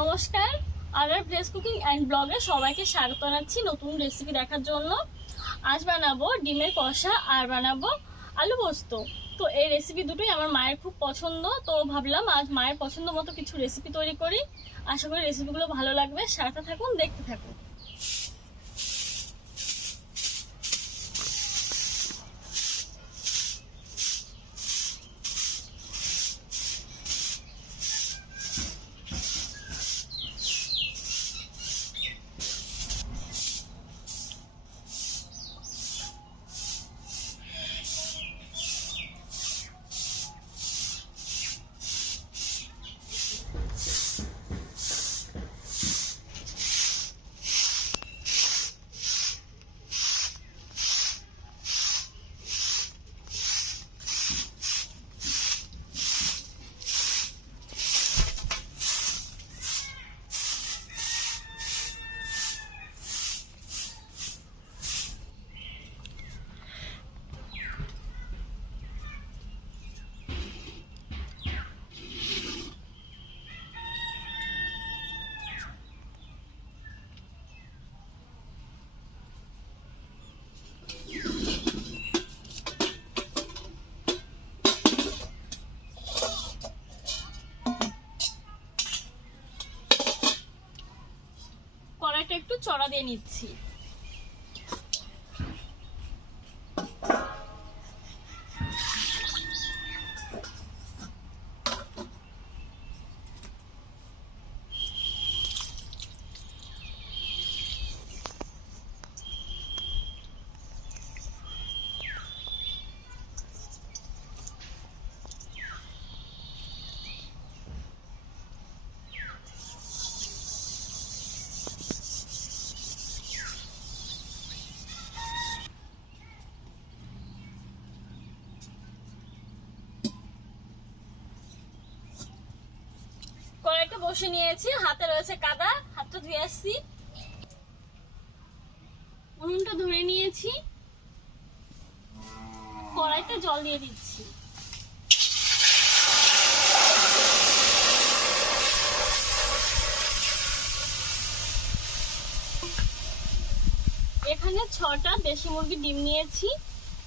নমস্কার, other place cooking and ব্লগে সবাইকে স্বাগত জানাচ্ছি নতুন রেসিপি দেখার জন্য। আজ বানাবো ডিমের কষা আর বানাবো আলু পোস্ত। তো এই রেসিপি দুটোই আমার মায়ের খুব পছন্দ, তো ভাবলাম আজ মায়ের পছন্দ মতো কিছু রেসিপি তৈরি করি। আশা করি রেসিপিগুলো ভালো লাগবে, সাথে থাকুন, দেখতে থাকুন। কড়াইটা একটু চড়া দিয়ে নিচ্ছি। কড়াইটা বসে নিয়েছি, হাতে রয়েছে কাদা, হাতটা ধুয়ে আসছি। উনুনটা ধরে নিয়েছি, কড়াইতে জল দিয়ে দিচ্ছি। এখানে 6টা দেশি মুরগির ডিম নিয়েছি,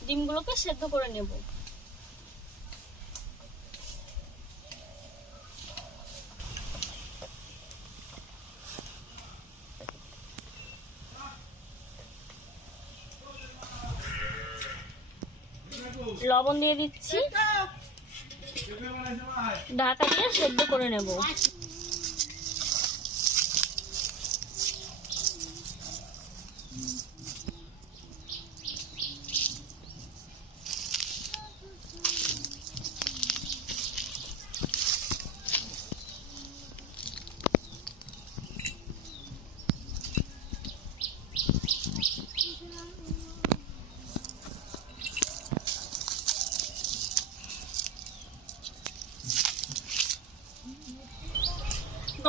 ডিমগুলোকে সেদ্ধ করে নেব। লবণ দিয়ে দিচ্ছি, ঢাকা দিয়ে সেদ্ধ করে নেব।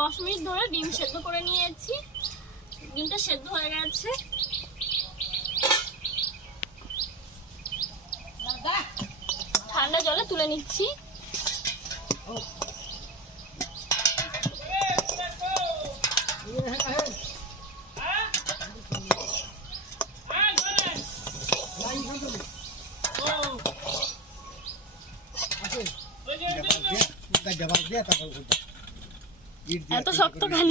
দশ মিনিট ধরে ডিম সেদ্ধ করে নিয়েছি, ডিমটা সেদ্ধ হয়ে গেছে। ঠান্ডা জলে তুলে নিচ্ছি। এত শক্ত কেন?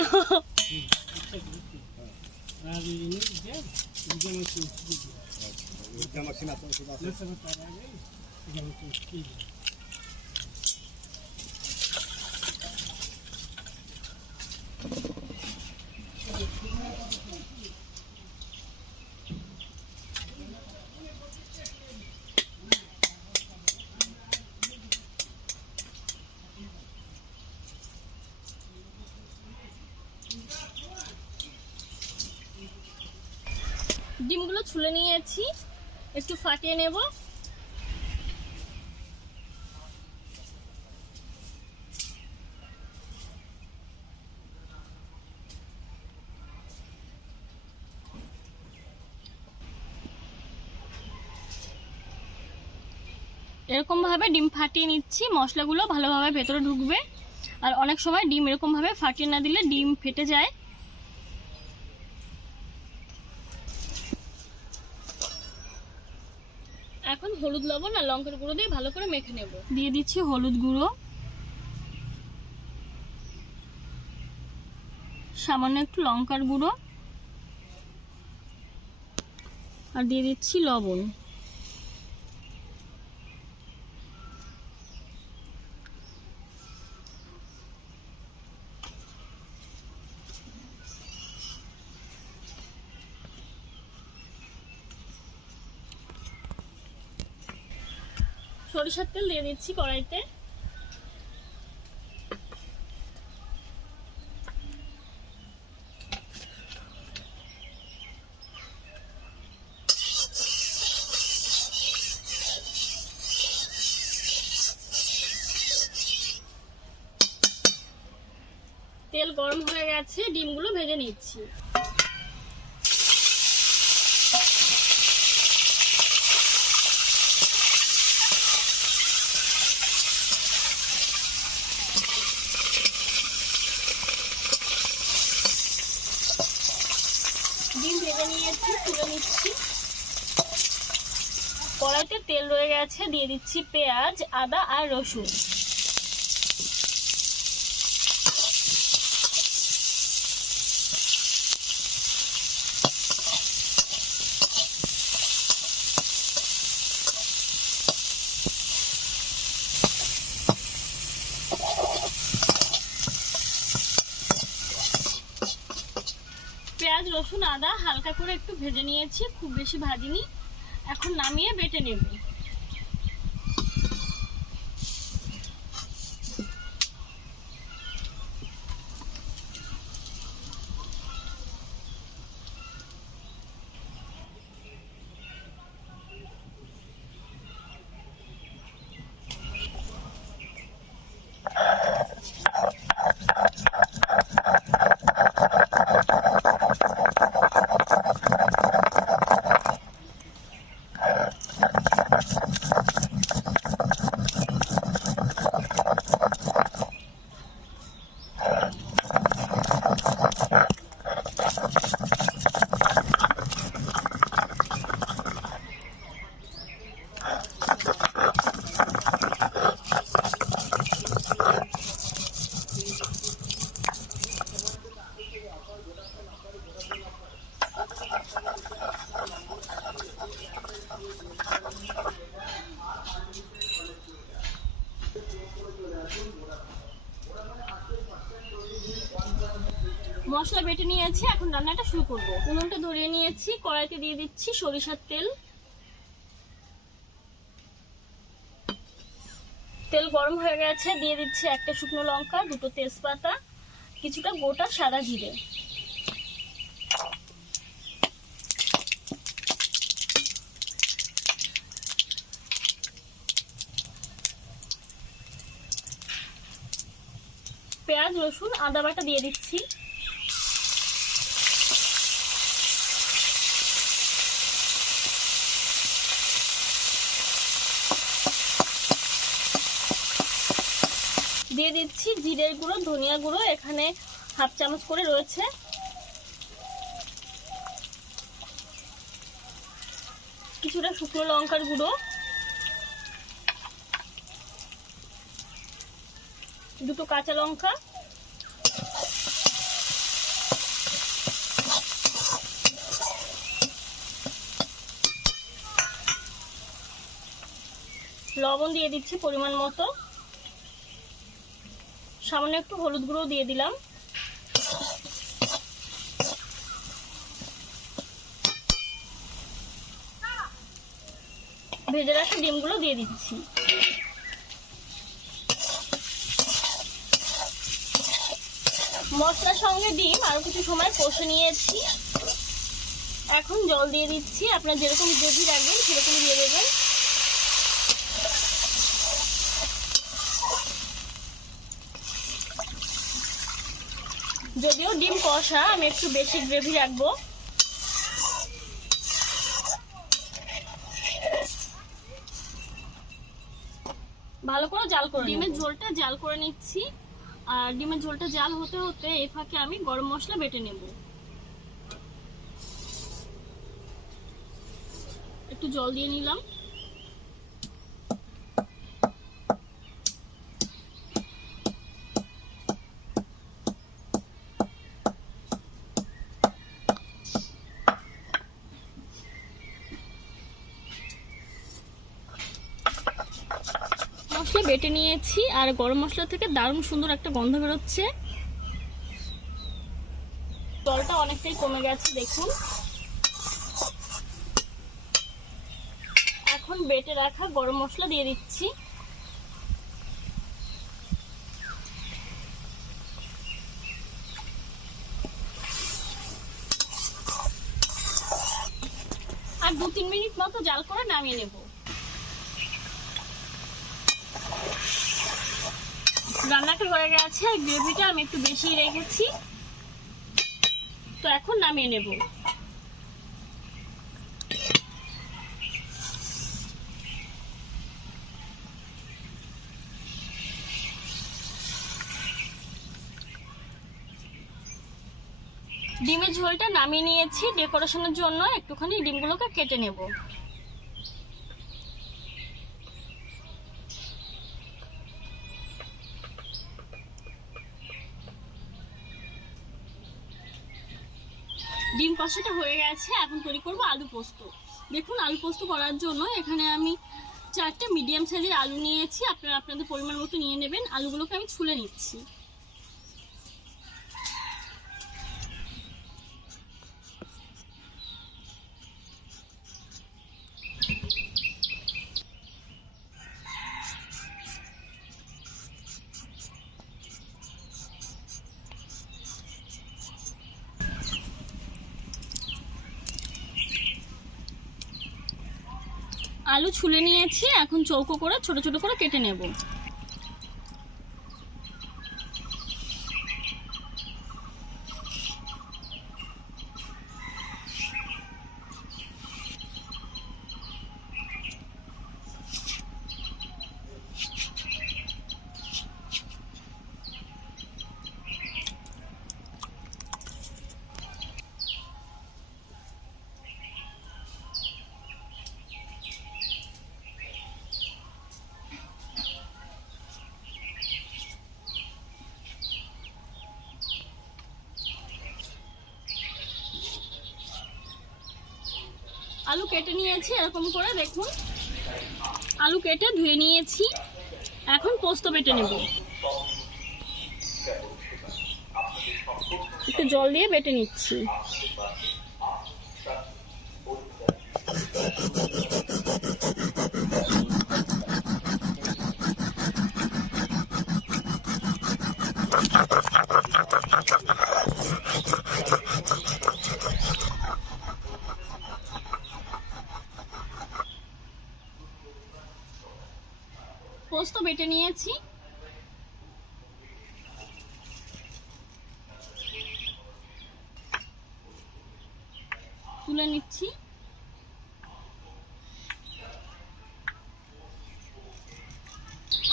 ডিমগুলো ছুলে নিয়েছি, একটু ফাটিয়ে নেব। এরকম ভাবে ডিম ফাটিয়ে নিচ্ছি, মশলাগুলো ভালোভাবে ভেতরে ঢুকবে। আর অনেক সময় ডিম এরকমভাবে ফাটিয়ে না দিলে ডিম ফেটে যায়। এখন হলুদ, লবণ আর লঙ্কার গুঁড়ো দিয়ে ভালো করে মেখে নেব। দিয়ে দিচ্ছি হলুদ গুঁড়ো, সামান্য একটু লঙ্কার গুঁড়ো আর দিয়ে দিচ্ছি লবণ। সরিষার তেল দিয়ে দিচ্ছি কড়াইতে। তেল গরম হয়ে গেছে, ডিমগুলো ভেজে নিচ্ছি। ডিম ভেজে নিয়েছি, তুলে নিচ্ছি। কড়াইতে তেল রয়ে গেছে, দিয়ে দিচ্ছি পেঁয়াজ, আদা আর রসুন। পেঁয়াজ, রসুন, আদা হালকা করে একটু ভেজে নিয়েছি, খুব বেশি ভাজিনি। এখন নামিয়ে বেটে নেব। মশলা বেটে নিয়েছি, এখন রান্নাটা শুরু করব। উনুনটা ধরিয়ে নিয়েছি, কড়াইতে দিয়ে দিচ্ছি সরিষার তেল। তেল গরম হয়ে গেছে, দিয়ে দিচ্ছি একটা শুকনো লঙ্কা, দুটো তেজপাতা, কিছুটা গোটা সাদা জিরে। পেঁয়াজ, রসুন, আদা বাটা দিয়ে দিচ্ছি। দিয়ে দিচ্ছি জিরের গুঁড়ো, ধনিয়া গুঁড়ো, এখানে হাফ চামচ করে রয়েছে। কিছুটা শুকনো লঙ্কার গুঁড়ো, দুটো কাঁচা লঙ্কা, লবণ দিয়ে দিচ্ছি পরিমাণ মতো, সামান্য একটু হলুদ গুঁড়ো দিয়ে দিলাম। ভেজে রাখা ডিমগুলো দিয়ে দিচ্ছি। মশলার সঙ্গে ডিম আরো কিছু সময় কষে নিয়েছি। এখন জল দিয়ে দিচ্ছি, আপনারা যেরকম গ্রেভি রাখবেন সেরকম দিয়ে দেবেন। যদিও ডিম কষা, আমি একটু বেশি গ্রেভি রাখবো। ভালো করে জাল করে ডিমের ঝোলটা জাল করে নিচ্ছি। আর ডিমের ঝোলটা জাল হতে হতে এই ফাঁকে আমি গরম মশলা বেটে নেব। একটু জল দিয়ে নিলাম। মশলা বেটে নিয়েছি আর গরম মশলা থেকে দারুণ সুন্দর একটা গন্ধ বেরোচ্ছে। জলটা অনেকটাই কমে গেছে দেখুন। এখন বেটে রাখা গরম মশলা দিয়ে দিচ্ছি। আর 2-3 মিনিট মতো জাল করে নামিয়ে নেব। রান্নাটা হয়ে গেছে আর গ্রেভিটা আমি একটু বেশি রেখেছি, তো এখন নামিয়ে নেব। ডিমের ঝোলটা নামিয়ে নিয়েছি। ডেকোরেশনের জন্য একটুখানি ডিমগুলোকে কেটে নেব। ডিম কষাটা হয়ে গেছে, এখন তৈরি করব আলু পোস্ত। দেখুন, আলু পোস্ত করার জন্য এখানে আমি 4টে মিডিয়াম সাইজের আলু নিয়েছি। আপনারা আপনাদের পরিমাণ মতো নিয়ে নেবেন। আলুগুলোকে আমি ছুলে নিচ্ছি। আলু ছুলে নিয়েছি, এখন চৌকো করে ছোট ছোট করে কেটে নেব। আলু কেটে নিয়েছি এরকম করে দেখুন। আলু কেটে ধুয়ে নিয়েছি। এখন পোস্ত বেটে নেব। একটু জল দিয়ে বেটে নিচ্ছি। পোস্ত বেটে নিয়েছি। তুলে নিচ্ছি।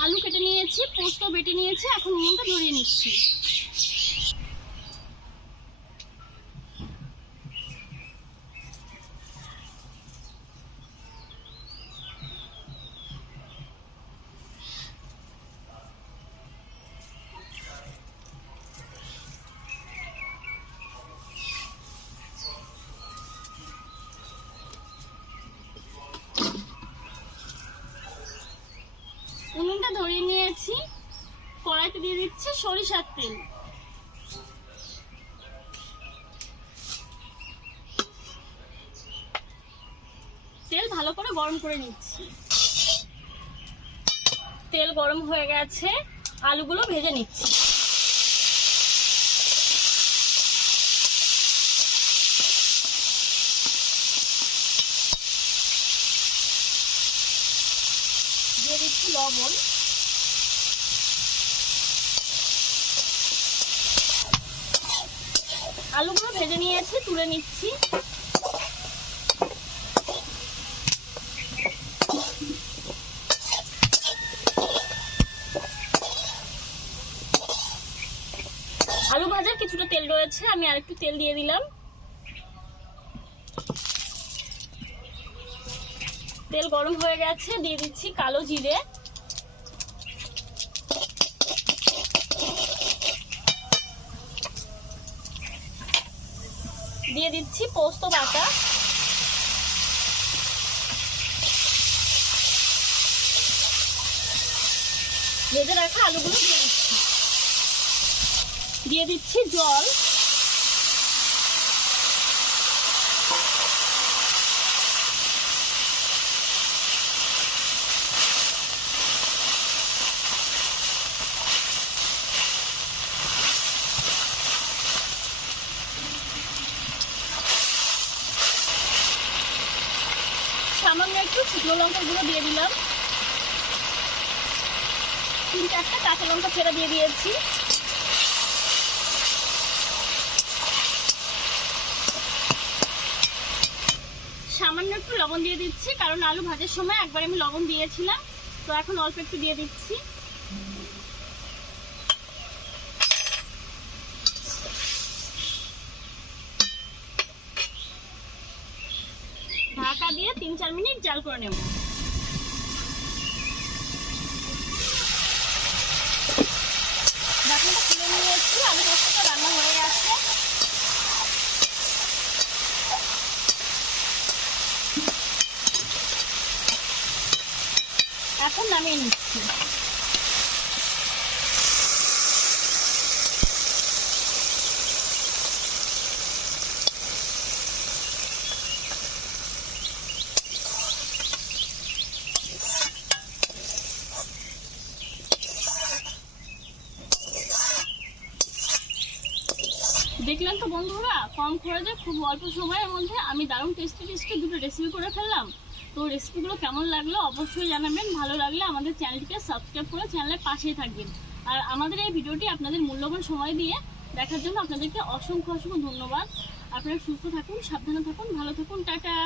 আলু কেটে নিয়েছি, পোস্ত বেটে নিয়েছি, এখন উনুনটা ধরিয়ে নিচ্ছি। উনুনটা ধরিয়ে নিয়েছি। কড়াইতে দিয়ে দিচ্ছি সরিষার তেল। তেল ভালো করে গরম করে নিচ্ছি। তেল গরম হয়ে গেছে, আলুগুলো ভেজে নিচ্ছি। দিয়ে দিচ্ছি লবণ। আলুগুলো ভেজে নিয়েছি, তুলে নিচ্ছি। কিছুটা তেল রয়েছে, আমি আরেকটু তেল দিয়ে দিলাম। তেল গরম হয়ে গেছে, দিয়ে দিচ্ছি কালো জিরে, দিয়ে দিচ্ছি পোস্ত বাটা, ভেজে রাখা আলুগুলো দিয়ে দিচ্ছি জল, সামান্য একটু শুকনো লঙ্কার গুঁড়ো দিয়ে দিলাম, 3-4টা কাঁচা লঙ্কা ছেড়া দিয়ে দিয়েছি। সামান্য একটু লবণ দিয়ে দিচ্ছি, কারণ আলু ভাজার সময় একবার আমি লবণ দিয়েছিলাম, তো এখন অল্প একটু দিয়ে দিচ্ছি। ঢাকা দিয়ে 3-4 মিনিট জাল করে নেব। ঢাকনাটা খুলে নিয়েছি, আলু পোস্তটা রান্না হয়ে গেছে। এখন নামিয়ে নিচ্ছি। দেখলেন তো বন্ধুরা, কম খরচে খুব অল্প সময়ের মধ্যে আমি দারুণ টেস্টি দুটো রেসিপি করে ফেললাম। তো রেসিপিগুলো কেমন লাগলো অবশ্যই জানাবেন। ভালো লাগলে আমাদের চ্যানেলটিকে সাবস্ক্রাইব করে চ্যানেলের পাশেই থাকবেন। আর আমাদের এই ভিডিওটি আপনাদের মূল্যবান সময় দিয়ে দেখার জন্য আপনাদেরকে অসংখ্য ধন্যবাদ। আপনারা সুস্থ থাকুন, সাবধানে থাকুন, ভালো থাকুন, টাটা।